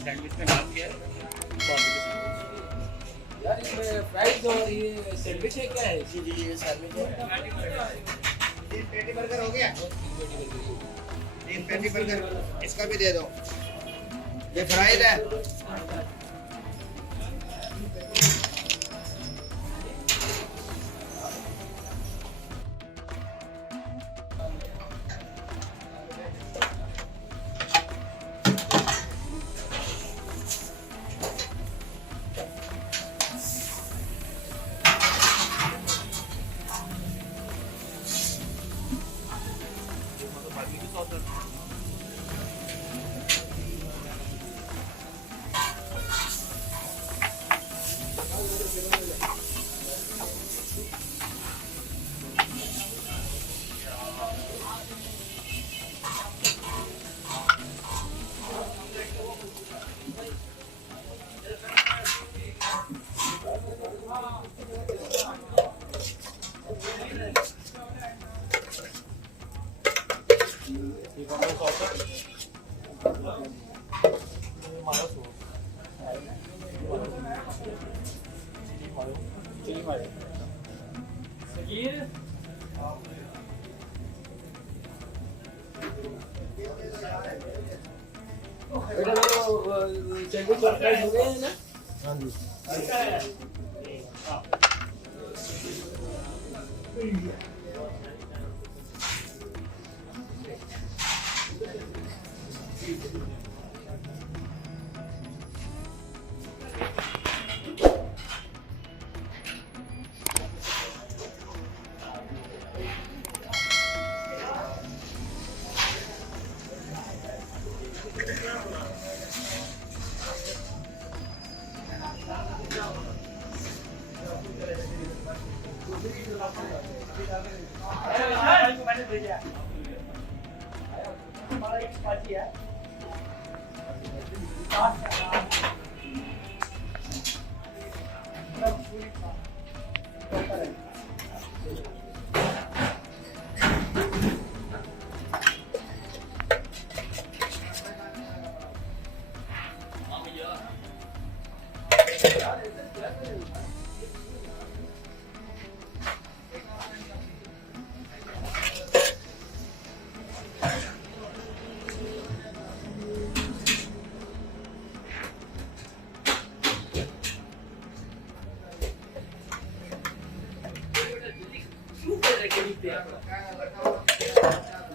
Sandwich में नाम क्या है? बारबेक्यू। यार इसमें फ्राइज और ये सैंडविच है क्या है? जी ये सैंडविच है। 3 पैटी बर्गर हो गया? 3 पैटी बर्गर इसका भी दे दो। ये फ्राइड है। सैंडविच और फ्राइज हो गए हैं ना? हाँ जी।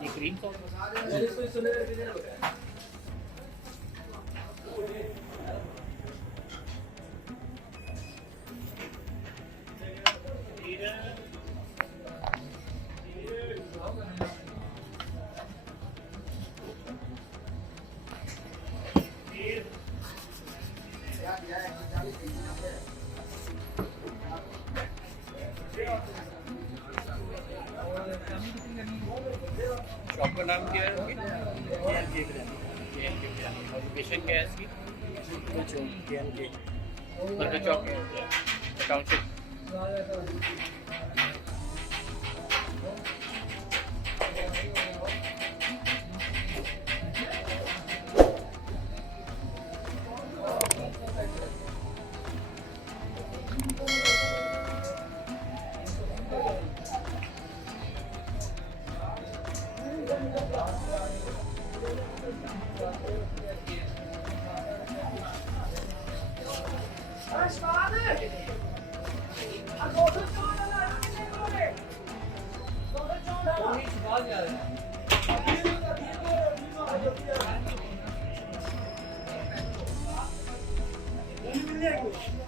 ये क्रीम सॉस शॉप का नाम क्या है? और लोकेशन क्या है इसकी? बर्गर चौक टाउनशिप। मिल जाएगी।